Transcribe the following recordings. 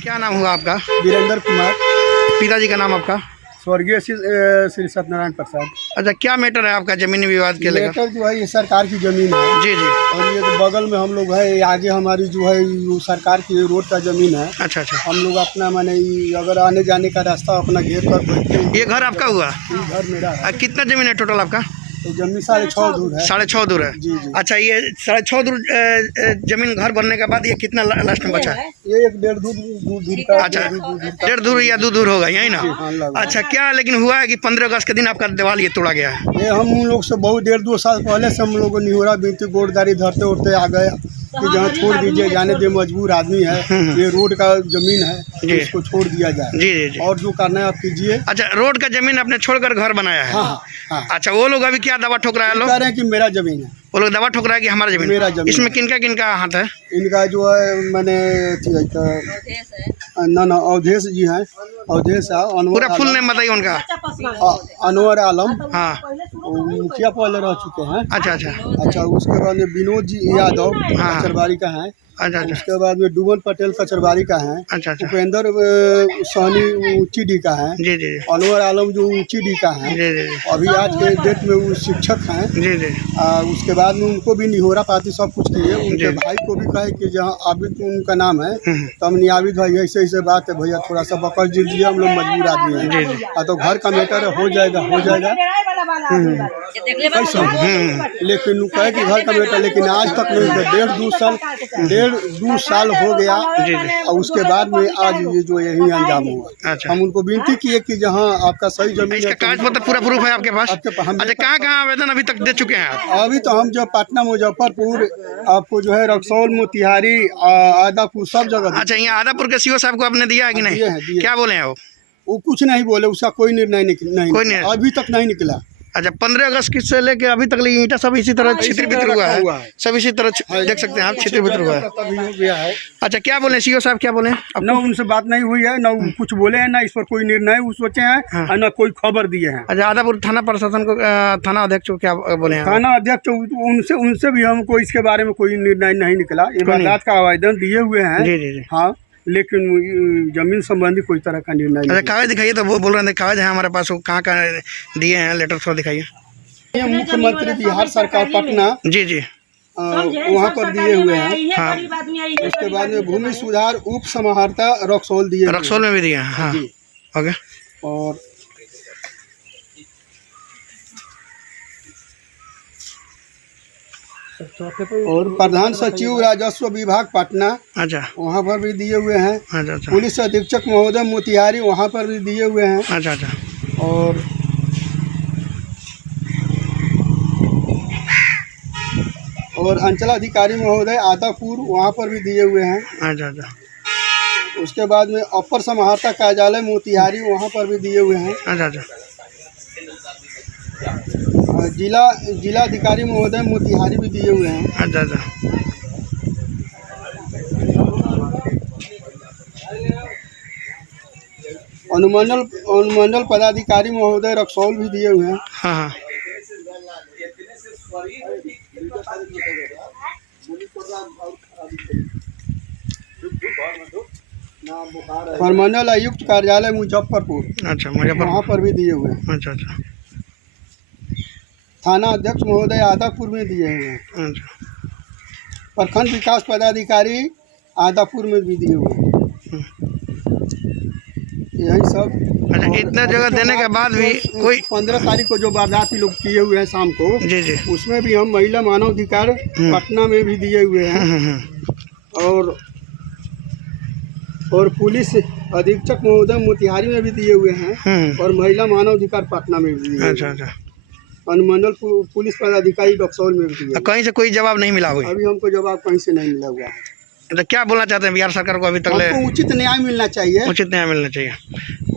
क्या नाम हुआ आपका? वीरेंद्र कुमार। पिताजी का नाम आपका? स्वर्गीय श्री सत्यनारायण प्रसाद। अच्छा, क्या मैटर है आपका जमीनी विवाद के लेकर? मैटर जो है ये सरकार की जमीन है। जी जी। और ये तो बगल में हम लोग है, आगे हमारी जो है वो सरकार की रोड का जमीन है। अच्छा अच्छा। हम लोग अपना माने अगर आने जाने का रास्ता अपना घेर कर बैठते हैं। ये घर आपका हुआ? ये घर मेरा है। कितना जमीन है टोटल आपका? तो जमीन 6.5 दूर है। 6.5 दूर है। जी जी। अच्छा, ये 6.5 दूर जमीन घर बनने के बाद ये कितना लास्ट में बचा है? ये 1.5 दूर का। अच्छा, 1.5 दूर या 2 दूर होगा यही ना? हाँ, अच्छा, क्या लेकिन हुआ है कि 15 अगस्त के दिन आपका दीवार ये तोड़ा गया है? ये हम लोग से बहुत 1.5-2 साल पहले से हम लोग निहोरा बिनती गोड़दारी धरते उड़ते आ गए कि जहाँ छोड़ दीजिए, जाने दे, मजबूर आदमी है, ये रोड का जमीन है, इसको छोड़ दिया जाए। जी जी जी। और जो करना है आप कीजिए। अच्छा, रोड का जमीन आपने छोड़कर घर बनाया है? हाँ हाँ। अच्छा, वो लोग अभी क्या दवा ठोक रहा है? लोग कह रहे हैं कि मेरा जमीन है। वो लोग दवा ठोक रहा है कि हमारा जमीन? मेरा जमीन। इसमें किनका किनका हाथ है? इनका जो है मैंने ना अवधेश जी हैं। अवधेश पूरा फुल नेम बताइए उनका। अनवर आलम। हाँ, मुखिया पहले रह चुके हैं। अच्छा अच्छा अच्छा, उसके बाद में विनोद जी यादव कचरबारी का है। अच्छा अच्छा। उसके बाद में डुमन पटेल कचरबारी का है। अच्छा अच्छा। उपेंद्र सहनी ऊंची डी का है। जी जी। अनवर आलम जो ऊंची डी का है। जी जी। अभी आज के डेट में वो शिक्षक हैं। जी जी। उसके बाद में उनको भी निहोरा पाती सब कुछ किए। उनके भाई को भी कहे कि जहाँ आबिद उनका नाम है, तो हमने आबिद भाई ऐसे ऐसे बात है भैया, थोड़ा सा बकस दीजिए, हम लोग मजबूर आदमी हैं। तो घर का मैटर हो जाएगा कैसा। लेकिन कहे कि घर का मैटर, लेकिन आज तक नहीं। 1.5-2 साल हो गया। और उसके बाद में आज ये जो यही अंजाम हुआ। अच्छा। हम उनको विनती किए कि जहाँ आपका सही जमीन इसका है, कागज पत्र पूरा प्रूफ है आपके पास? अच्छा, कहाँ आवेदन अभी तक दे चुके हैं आप? अभी तो हम जो पटना, मुजफ्फरपुर, आपको जो है रक्सौल, मोतिहारी, आदापुर, सब जगह। अच्छा, यहाँ आदापुर के सीओ साहब को आपने दिया है कि नहीं? क्या बोले हैं वो कुछ नहीं बोले, उसका कोई निर्णय नहीं अभी तक नहीं निकला। अच्छा, 15 अगस्त से लेके अभी तक ईंटा सब इसी तरह छितर बितर हुआ है। सब इसी तरह देख सकते हैं आप, छितर बितर हुआ है। अच्छा, क्या बोले सीओ साहब, क्या बोले? न उनसे बात नहीं हुई है, न कुछ बोले हैं, न इस पर कोई निर्णय वो सोचे हैं, और न कोई खबर दिए हैं। अच्छा, आदापुर थाना प्रशासन को, थाना अध्यक्ष को क्या बोले हैं? थाना अध्यक्ष उनसे भी हमको इसके बारे में कोई निर्णय नहीं निकला। इबादत का आवेदन दिए हुए हैं। जी जी। हाँ, लेकिन जमीन संबंधी कोई तरह का निर्णय नहीं। अच्छा, कागज दिखाइए। तो वो बोल रहे थे कागज है हमारे पास, वो कहाँ दिए हैं लेटर, थोड़ा दिखाइए। ये मुख्यमंत्री बिहार सरकार पटना। जी जी। वहाँ पर दिए हुए हैं। हाँ। उसके बाद में भूमि सुधार उप समाहर्ता रक्सौल दिए, रक्सौल में भी दिए हैं। हाँ, ओके। और प्रधान सचिव राजस्व विभाग पटना। अच्छा, वहाँ पर भी दिए हुए हैं। अच्छा अच्छा। पुलिस अधीक्षक महोदय मोतिहारी, वहाँ पर भी दिए हुए हैं। अच्छा अच्छा। और अंचलाधिकारी महोदय आदापुर, वहाँ पर भी दिए हुए हैं। अच्छा अच्छा। उसके बाद में अपर समाहर्ता कार्यालय मोतिहारी, वहाँ पर भी दिए हुए हैं। अच्छा अच्छा। जिलाधिकारी महोदय मोतिहारी भी दिए हुए हैं। अच्छा अच्छा। अनुमंडल पदाधिकारी महोदय रक्सौल भी दिए हुए हैं। हाँ। परमंडल आयुक्त कार्यालय मुजफ्फरपुर। अच्छा, मुजफ्फरपुर, वहाँ पर भी दिए हुए हैं। अच्छा अच्छा। थाना अध्यक्ष महोदय आदापुर में दिए हुए हैं। अच्छा। प्रखंड विकास पदाधिकारी आदापुर में भी दिए हुए हैं। यही सब। अच्छा, इतना जगह देने के बाद भी कोई 15 तारीख को जो वारदात लोग किए हुए हैं शाम को, जी जी, उसमें भी हम महिला मानव अधिकार पटना में भी दिए हुए हैं। और और पुलिस अधीक्षक महोदय मोतिहारी में भी दिए हुए हैं और महिला मानव अधिकार पटना में भी दिए। अच्छा अच्छा। अनुमंडल पुलिस पदाधिकारी डॉक्सौल में भी दिए। कहीं से कोई जवाब नहीं मिला हुआ? अभी हमको जवाब कहीं से नहीं मिला हुआ है। तो क्या बोलना चाहते हैं बिहार सरकार को अभी तक? हमको उचित न्याय मिलना चाहिए। उचित न्याय मिलना चाहिए।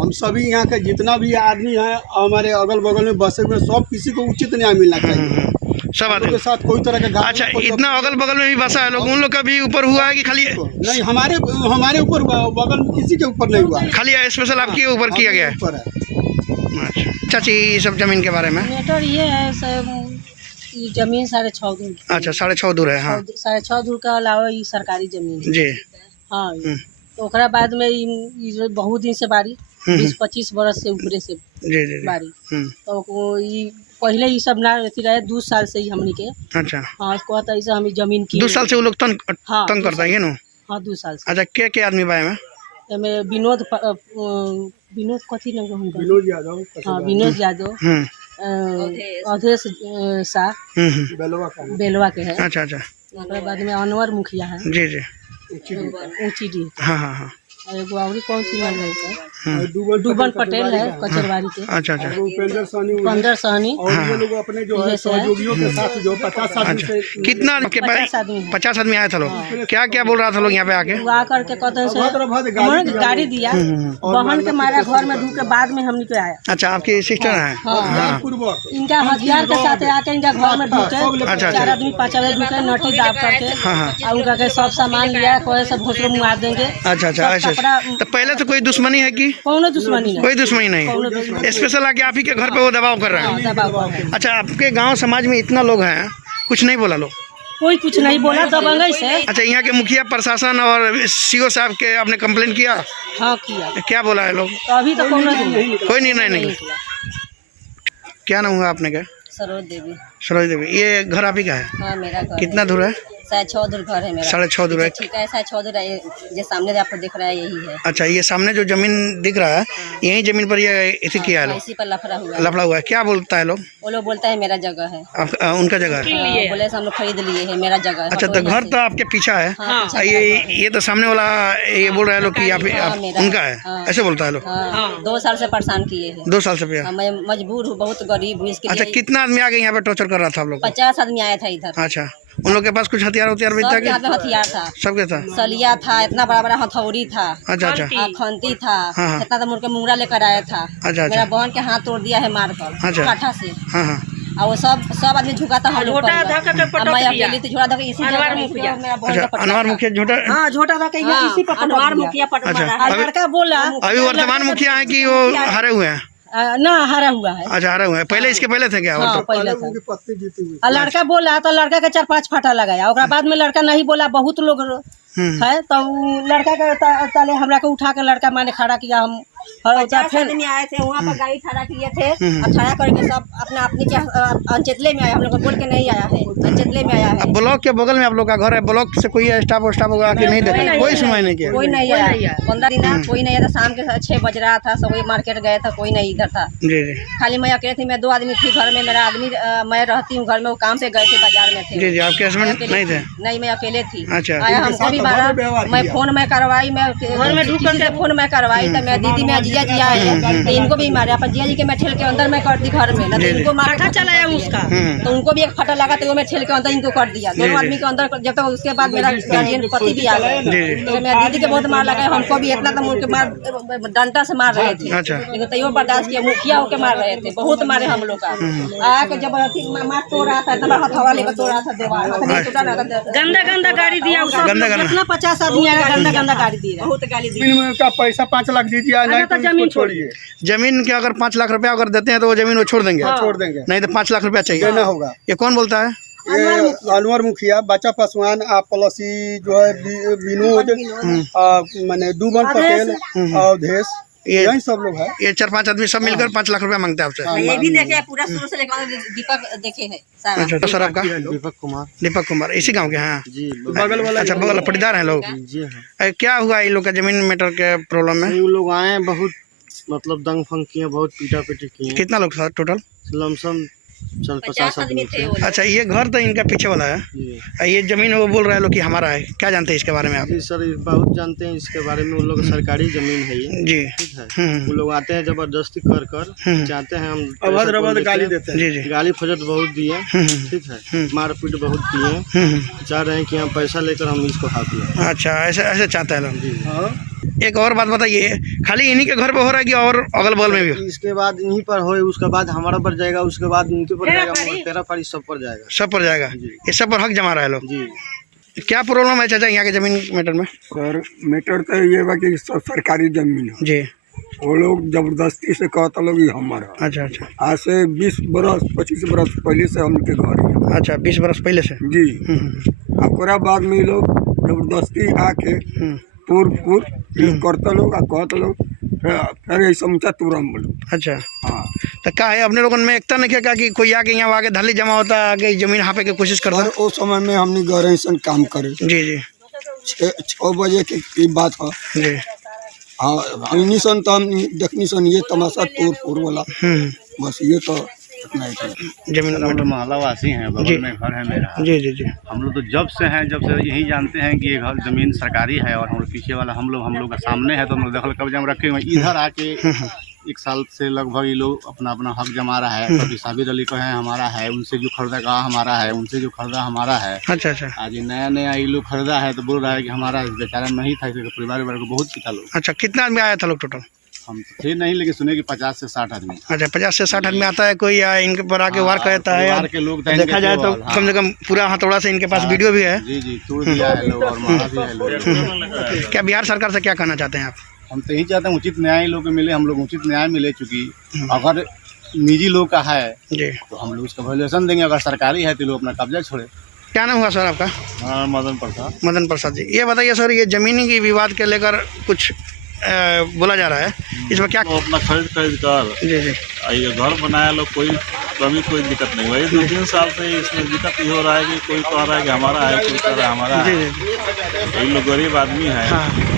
हम सभी यहाँ के जितना भी आदमी है हमारे अगल बगल में बसे हुए सब किसी को उचित न्याय मिलना चाहिए। सब आदमी के साथ कोई तरह का अच्छा, इतना अगल बगल में भी बसा है लोग, उन लोग का भी ऊपर हुआ है कि खाली? नहीं, हमारे ऊपर हुआ, बगल में किसी के ऊपर नहीं हुआ, खाली स्पेशल आपके ऊपर किया गया है। अच्छा चाची, सब जमीन के बारे में मैटर ये है सब, ये जमीन 6.5 दूर। अच्छा 6.5 दूर है। हाँ 6.5 दूर का अलावा ये सरकारी जमीन है। जी हाँ। तो ओकरा बाद में ये बहुत दिन से बारी 20-25 बरस से ऊपरे से जी जी बारी। तो ये पहले ये सब ना रहती रहे 2 साल से ही हमनी के। अच्छा हाँ, कहता है हम जमीन की 2 साल से वो लोग तंग करता है ना? हाँ 2 साल से। अच्छा क्या आदमी बाय में? विनोद कथी नाम है? विनोद यादव। हाँ विनोद यादव, अवधेश शाह बेलवा के है। अच्छा अच्छा। उसके बाद में अनवर मुखिया है। जी जी। ऊंची डी। हाँ हाँ हाँ। एगो और कौन सी नाम है? डूबन पटेल है कचरवाड़ी के। अच्छा अच्छा। उपेंद्र सहनी और ये लोग अपने जो है सहयोगियों के साथ जो 50 आदमी से कितना 50 आदमी आए थे लोग? क्या क्या बोल रहा था लोग यहाँ पे आके? वो आकर के कहते हैं गाड़ी दिया, बहन के मारा घर में ढूके बाद में हमने आया। अच्छा आपकी सिस्टर है? इनका हथियार के साथ आके इनका घर में ढूके 4 आदमी 5 आदमी ढूके नटी दाब करके और उनका सब सामान लिया, कोई सब घोसलो मुआ देंगे। अच्छा अच्छा। तो पहले से कोई दुश्मनी है कि? कोई दुश्मनी नहीं। कोई दुश्मनी नहीं। स्पेशल आके आप ही के घर पे वो दबाव कर रहा है? अच्छा आपके गांव समाज में इतना लोग हैं, कुछ नहीं बोला लोग? कोई कुछ नहीं बोला दबंगई से। अच्छा यहाँ के मुखिया प्रशासन और सीओ साहब के आपने कंप्लेन किया? हाँ किया। क्या बोला है लोग? तो अभी तो कोई निर्णय नहीं। क्या नाम हुआ आपने? क्या? सरोज देवी। सरोज देवी। ये घर आप ही का है? हाँ मेरा घर। कितना दूर है? 6.5 दूर घर है मेरा। 6.5 दूर है। ठीक है 6.5 दूर है, जो सामने आपको दिख रहा है यही है। अच्छा ये सामने जो जमीन दिख रहा है यही जमीन पर ये इसी किया है? इसी पर लफड़ा हुआ है। क्या बोलता है लोग? वो लोग बोलता है मेरा जगह है। उनका जगह है? बोले हम लोग खरीद लिए है, मेरा जगह है। अच्छा तो घर तो आपके पीछा है? ये तो सामने वाला ये बोल रहा है लोग कि उनका है, ऐसे बोलता है लोग? 2 साल से परेशान किए है। 2 साल से? मैं मजबूर हूँ, बहुत गरीब हूँ। अच्छा कितना आदमी आ गए यहाँ पे टॉर्चर कर रहा था आप लोग? 50 आदमी आया था इधर। अच्छा उन लोग के पास कुछ हथियार भी था? हथियार था सबके था। सलिया था, इतना बड़ा बड़ा हथौड़ी था। अच्छा अच्छा। खंती था, इतना तो मुर्गा मुंगरा लेकर आया था। अच्छा मेरा बहन के हाथ तोड़ दिया है मार कर काठा से। और वो सब आदमी झुका था। हम लोग मैं अकेली थी, झोटा धक्का इसी अनवर मुखिया झोटा धक्का इसी पर अनवर मुखिया पटवारा। लड़का बोला अभी वर्तमान मुखिया है कि वो हारे हुए हैं? ना हारा हुआ है। अच्छा हारा हुआ है। पहले इसके पहले थे क्या? हाँ, पहले था। लड़का बोला तो लड़का के 4-5 फाटा लगाया। और बाद में लड़का नहीं बोला, बहुत लोग है तो लड़का का ताले हमरा को उठा के लड़का माने खड़ा किया। हम आदमी आए थे वहाँ पर, गाड़ी खड़ा किए थे और खड़ा करके सब अपना अपनी अंचेतले में आया। हम लोग को बोल के नहीं आया है, अंचेतले में आया है। ब्लॉक के बगल में आप लोग का घर है, ब्लॉक से कोई स्टाफ होगा कि नहीं देखा? कोई सुनवाई नहीं किया? कोई नहीं आया 15 दिन, कोई नहीं आया। शाम के 6 बज रहा था, सब मार्केट गए था, कोई नहीं इधर था। जी जी। खाली मैं अकेले थी, मैं 2 आदमी थी घर में। मेरा आदमी मैं रहती हूँ घर में, वो काम पे गए थे, बाजार में थे। जी जी। आपके हस्बैंड नहीं थे? नहीं, मैं अकेले थी। अच्छा। आया हमको भी मारा, मैं फोन में करवाई, मैं घर में ढूक करके फोन में करवाई। तो मैं दीदी में जिया जी आए तो इनको भी मारे। अपन जिया जी के मैं ठेल के अंदर में कर दी घर में, ना तो इनको मारा चलाया उसका, तो उनको भी एक फटा लगा तो वो मैं ठेल के अंदर इनको कर दिया। दोनों आदमी के अंदर जब तक। उसके बाद मेरा गार्जियन पति भी आ गए, तो मेरा दीदी के बहुत मार लगा, हमको भी इतना तो मुझे मार डंडा से मार रहे थे। लेकिन तैयो बर्दाश्त किया। मुखिया होकर मार रहे थे, बहुत मारे हम लोग का। आके जब मार तोड़ रहा था, तब हथौड़ा लेकर तोड़ रहा था दीवार। गंदा गाड़ी दिया, 50 आदमी आया, गंदा गाड़ी दिया, बहुत गाली दी। का पैसा 5 लाख दीजिए, नहीं तो जमीन छोड़िए। जमीन के अगर 5 लाख रुपया अगर देते हैं तो वो जमीन वो छोड़ देंगे? छोड़ देंगे। नहीं तो 5 लाख रुपया चाहिए देना होगा। ये कौन बोलता है? ये अनवर मुखिया, बच्चा पासवान, पलसी जो है विनोद, माने डूबन पटेल, अवधेश, यही सब लोग है। ये 4-5 आदमी सब मिलकर 5 लाख रुपया मांगते हैं आपसे? ये भी देखे पूरा शुरू से लेकर दीपक देखे है सारा। अच्छा सर आपका? दीपक कुमार इसी गांव के हैं? जी बगल वाला। अच्छा बगल पटीदार हैं लोग? जी हाँ। क्या हुआ इन लोग का जमीन मैटर के प्रॉब्लम में? इन लोग आए, बहुत मतलब दंग फंग किए, बहुत पीटा पीटी किए। कितना लोग सर टोटल? लमसम 50 आदमी थे। अच्छा, ये घर तो इनका पीछे वाला है, ये जमीन वो बोल रहे हैं लोग कि हमारा है, क्या जानते हैं इसके बारे में आप? जी सर, बहुत जानते हैं इसके बारे में। उन लोग सरकारी जमीन है ये, जी ठीक है। उन लोग आते हैं जबरदस्ती कर चाहते हैं हम अभद्र गाली देते हैं। जी जी, गाली फजत बहुत दिए, ठीक है, मारपीट बहुत दिए। चाह रहे हैं कि हम पैसा लेकर हम इसको हाथ लें। अच्छा, ऐसे ऐसे चाहते हैं लोग। जी। एक और बात बताइए, खाली इन्हीं के घर पे हो रहा है कि और अगल बगल में भी? इसके बाद इन्हीं पर हो, उसके बाद हमारा पर जाएगा, उसके बाद उनके पर जाएगा, तेरा पारी सब पर जाएगा। सब पर जाएगा, ये सब पर हक जमा रहा है लोग। जी। क्या प्रॉब्लम है चाचा यहाँ के जमीन मैटर में? सर मैटर तो ये बा कि सब सरकारी जमीन है, जी। वो लोग जबरदस्ती से कहता लोग ये हमारा। अच्छा अच्छा, आज से 20 बरस 25 बरस पहले से हमके घर है। अच्छा, 20 बरस पहले से? जी। ओकरा बाद में ये लोग जबरदस्ती आके तोड़ फूड़ करता लोग आ कहता लोग, फिर ऐसा ऊँचा तुरम बोलो। अच्छा, हाँ, तो क्या है अपने लोगों में एकता नहीं क्या कि कोई आके यहाँ आके धाली जमा होता है, आके जमीन हापे की कोशिश करता और है? उस समय में हमने गए ऐसा काम करे। जी जी 6 बजे की बात है। जी। हाँ, इन्हीं सन तो हम देखनी सन ये तमाशा तोड़ फोड़ वाला, बस ये तो इतना ही था। जमीन हम लोग मोहल्लावासी हैं, जी। बगल में घर है मेरा। जी जी जी, हम लोग तो जब से यही जानते हैं कि ये घर जमीन सरकारी है, और हम लोग पीछे वाला हम लोग का सामने है, तो हम लोग दखल कब्जा में रखे हुए। इधर आके 1 साल से लगभग ये लोग अपना अपना हक जमा रहा है। कभी साबिर अली को है हमारा है, उनसे जो खरीदा कहा हमारा है, उनसे जो खरीदा हमारा है। अच्छा अच्छा, आज ये नया ये लोग खरीदा है तो बोल रहा है कि हमारा बेचारा नहीं था, इसके परिवार को बहुत पिता लोग। अच्छा, कितना आदमी आया था लोग टोटल? हम थे नहीं, लेकिन सुने कि 50 से 60 आदमी। अच्छा, 50 से 60 आदमी आता है कोई, या इनके पर आके वार करता है? परिवार के लोग देखा जाए तो कम से कम पूरा हथौड़ा से इनके पास वीडियो भी है। जी जी, तोड़ दिया है लोग और मारा भी है लोग। क्या बिहार सरकार से क्या कहना चाहते हैं आप? हम तो यही चाहते हैं उचित न्याय लोग को मिले, हम लोग उचित न्याय मिले। चूँकि अगर निजी लोग का है जी, तो हम लोग उसका वैल्यूएशन देंगे, अगर सरकारी है तो लोग अपना कब्जा छोड़े। क्या नाम हुआ सर आपका? हाँ, मदन प्रसाद। मदन प्रसाद जी, ये बताइए सर, ये जमीनी की विवाद के लेकर कुछ बोला जा रहा है, इसमें क्या? वो अपना खरीद कर जी जी, ये घर बनाया लोग, कोई दिक्कत नहीं हुई। 2-3 साल से इसमें दिक्कत ये हो रहा है कि कोई कह रहा है कि हमारा है, कोई कह रहा है हमारा जी है। जी, ये लोग गरीब आदमी है,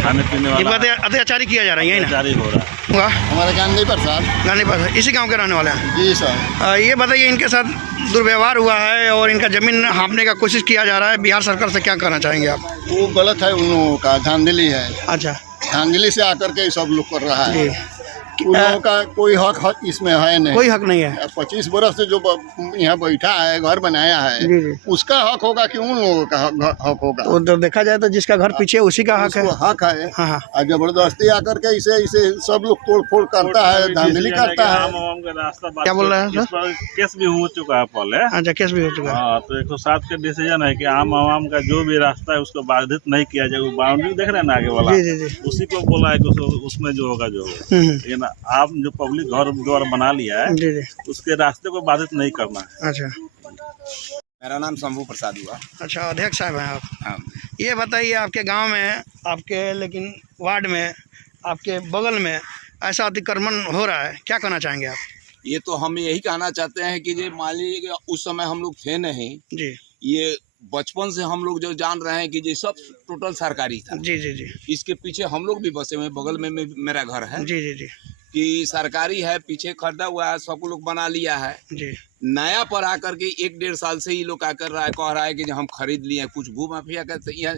खाने पीने ये वाला बात अत्याचारी किया जा रहा है, यही ना? जारी हो रहा है। हुआ हमारा गांधी प्रसाद। गांधी प्रसाद इसी गांव के रहने वाले हैं? जी सर। ये बताइए, इनके साथ दुर्व्यवहार हुआ है और इनका जमीन हाँपने का कोशिश किया जा रहा है, बिहार सरकार से क्या कहना चाहेंगे आप? वो गलत है, उन लोगों का धांधली है। अच्छा, धांधली से आकर के सब लोग कर रहा है। जी, उन लोगों का कोई हक इसमें है नहीं। कोई हक नहीं है। 25 बरस से जो यहाँ बैठा है, घर बनाया है, जी जी, उसका हक होगा कि उन लोगों का हक होगा? तो देखा जाए तो जिसका घर पीछे उसी का हक है। उसको हक है। हाँ हाँ, और जबरदस्ती आकर के इसे सब लोग तोड़ फोड़ करता है, धांधली करता है। आम आम का रास्ता क्या बोल रहे हैं सर? इस पर केस भी हो चुका है पहले। अच्छा, केस भी हो चुका है। हाँ, तो 107 का डिसीजन है कि आम आवाम का जो भी रास्ता है उसको बाधित नहीं किया जाए। वो बाउंड्री देख रहे हैं ना आगे वाला, जी जी जी, उसी को बोला है कि उसमें जो होगा जो होगा। लेकिन आप जो पब्लिक घर द्वार बना लिया है, जी जी, उसके रास्ते को बाधित नहीं करना है। अच्छा मेरा नाम शंभू प्रसाद हुआ। अच्छा, अध्यक्ष साहब हैं आप? हाँ। ये बताइए, आपके गांव में, आपके लेकिन वार्ड में, आपके बगल में ऐसा अतिक्रमण हो रहा है, क्या कहना चाहेंगे आप? ये तो हम यही कहना चाहते हैं कि ये मान लीजिए कि उस समय हम लोग थे नहीं, जी ये बचपन से हम लोग जो जान रहे हैं कि ये सब टोटल सरकारी था। जी जी जी, इसके पीछे हम लोग भी बसे हुए, बगल में मेरा घर है जी जी जी कि सरकारी है, पीछे खरीदा हुआ है, सब लोग बना लिया है। जी, नया पर आकर के 1-1.5 साल से ये लोग क्या कर रहा है, कह रहा है कि हम खरीद लिए। कुछ भू माफिया का यहाँ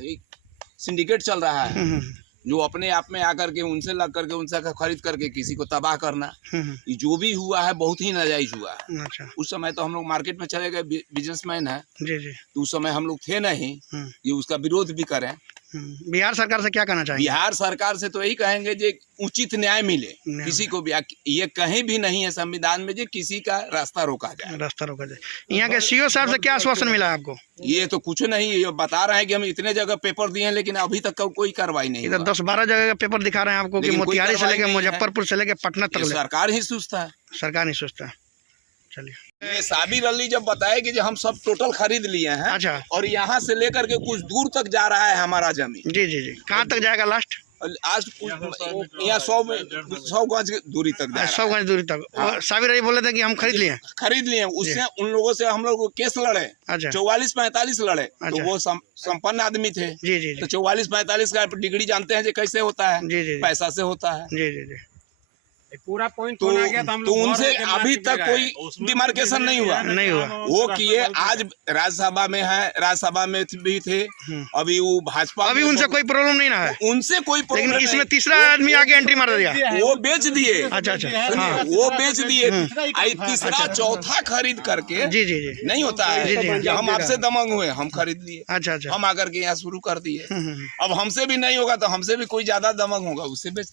सिंडिकेट चल रहा है, जो अपने आप में आकर के उनसे लग करके उनसे खरीद करके किसी को तबाह करना। ये जो भी हुआ है बहुत ही नाजायज हुआ है। अच्छा, उस समय तो हम लोग मार्केट में चले गए, बिजनेसमैन है, जी जी, तो उस समय हम लोग थे नहीं, ये उसका विरोध भी करें। बिहार सरकार से क्या कहना चाहेंगे? बिहार सरकार से तो यही कहेंगे जो उचित न्याय मिले किसी को भी। ये कहीं भी नहीं है संविधान में जो किसी का रास्ता रोका जाए। रास्ता रोका जाए। यहाँ के सीओ साहब से क्या आश्वासन मिला है आपको? ये तो कुछ नहीं, ये बता रहे हैं कि हम इतने जगह पेपर दिए हैं, लेकिन अभी तक कोई कार्रवाई नहीं इधर हुआ। 10-12 जगह का पेपर दिखा रहे हैं आपको कि लेकिन कोई मोतिहारी से कार्रवाई लेकर नहीं है। मुजफ्फरपुर से लेकर पटना तक ये ले। सरकार ही सुस्त है। सरकार नहीं सोचता। चलिए, ये साबिर अली जब बताए कि जो हम सब टोटल खरीद लिए हैं, अच्छा, और यहाँ से लेकर के कुछ दूर तक जा रहा है हमारा जमीन। जी जी जी, कहाँ तक जाएगा लास्ट? आज यहाँ 100 गज दूरी तक जा 100 गज दूरी तक। साबिर अली बोले थे कि हम खरीद लिए। खरीद लिए। उससे उन लोगों से हम लोग केस लड़े, अच्छा, 44-45 लड़े। अच्छा, तो वो संपन्न आदमी थे। जी जी तो 44-45 का डिग्री जानते हैं जो कैसे होता है? जी जी, पैसा से होता है। जी जी जी, पूरा पॉइंट तो उनसे अभी तक कोई डिमार्केशन नहीं हुआ वो किए। आज राज्यसभा में है, राज्यसभा में भी थे, अभी वो भाजपा अभी उनसे कोई प्रॉब्लम नहीं ना है, उनसे कोई लेकिन प्रॉब्लम इसमें तीसरा आदमी आके एंट्री मार दिया। वो बेच दिए। अच्छा अच्छा, सुनिए, वो बेच दिए। तीसरा चौथा खरीद करके जी जी जी, नहीं होता है कि हम आपसे दमंग हुए, हम खरीद लिए, अच्छा अच्छा, हम आकर के यहाँ शुरू कर दिए। अब हमसे भी नहीं होगा तो हमसे भी कोई ज्यादा दमंग होगा, उससे बेच